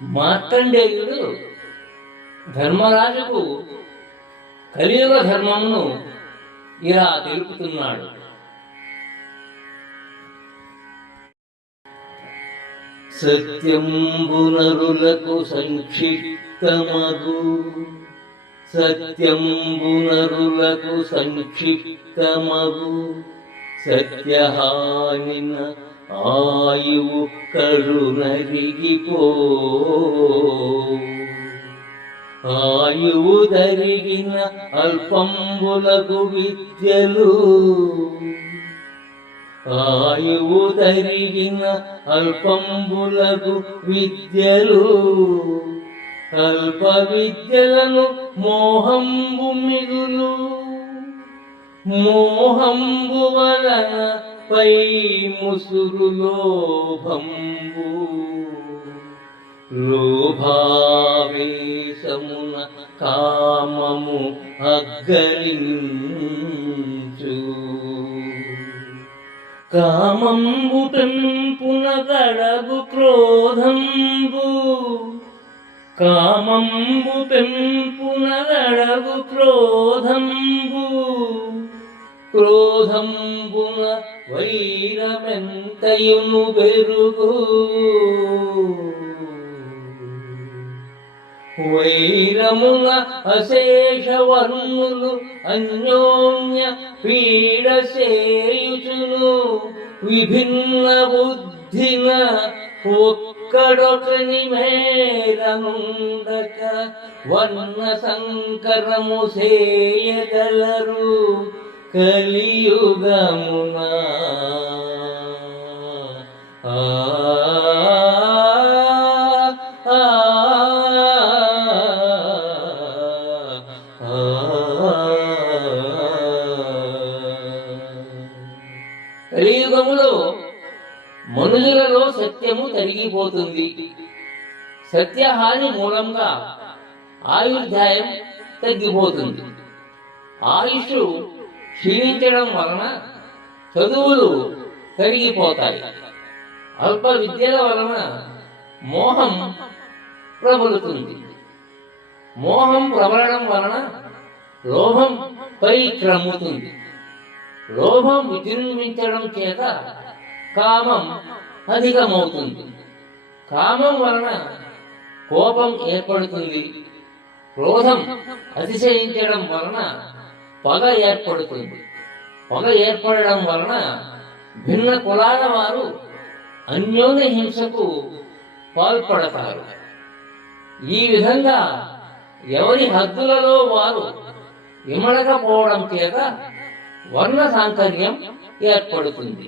మార్కండేయుడు ధర్మరాజుకు కలియుగ ధర్మమును ఇలా తెలుపుతున్నాడు. సత్యంబునరులకు సంక్షిప్తమగు, సత్యంబునరులకు సంక్షిప్తమగు, సత్యహానిన ఆయువు కడు నరిగిపో, ఆయువు దరిగిన అల్పంబులకు విద్యలు, ఆయువు దరిగిన అల్పంబులకు విద్యలు, అల్ప విద్యలను మోహంబు మిగులు, మోహంబు వలన పై ముసురు లోభంబు, లోభావేశమున కామము అగ్గరించు, కామంబు పెంపున గడగు క్రోధంబు, కామంబు పెంపున గడగు క్రోధంబు, క్రోధంబున వైరమెంతయును బెరుగు, వైరమున అశేష వర్ణులు అన్యోన్య పీడ సేయుచును, విభిన్న బుద్ధిన ఒక్కడొకని మేరనుండక వర్ణ సంకరము సేయగలరు కలియుగమున. కలియుగములో మనుషులలో సత్యము తరిగిపోతుంది. సత్యహాని మూలంగా ఆయుర్దాయం తగ్గిపోతుంది. ఆయుష్ క్షీణించడం వలన చదువులు తరిగిపోతాయి. అల్ప విద్యల వలన మోహం ప్రబలుతుంది. మోహం ప్రబలడం వలన లోభం పై క్రమ్ముతుంది. లోభం విజృంభించడం చేత కామం అధికమవుతుంది. కామం వలన కోపం ఏర్పడుతుంది. క్రోధం అతిశయించడం వలన పగ ఏర్పడుతుంది. పగ ఏర్పడడం వలన భిన్న కులాల వారు అన్యోన్య హింసకు పాల్పడతారు. ఈ విధంగా ఎవరి హద్దులలో వారు ఇమడకపోవడం చేత వర్ణ సాంకర్యం ఏర్పడుతుంది.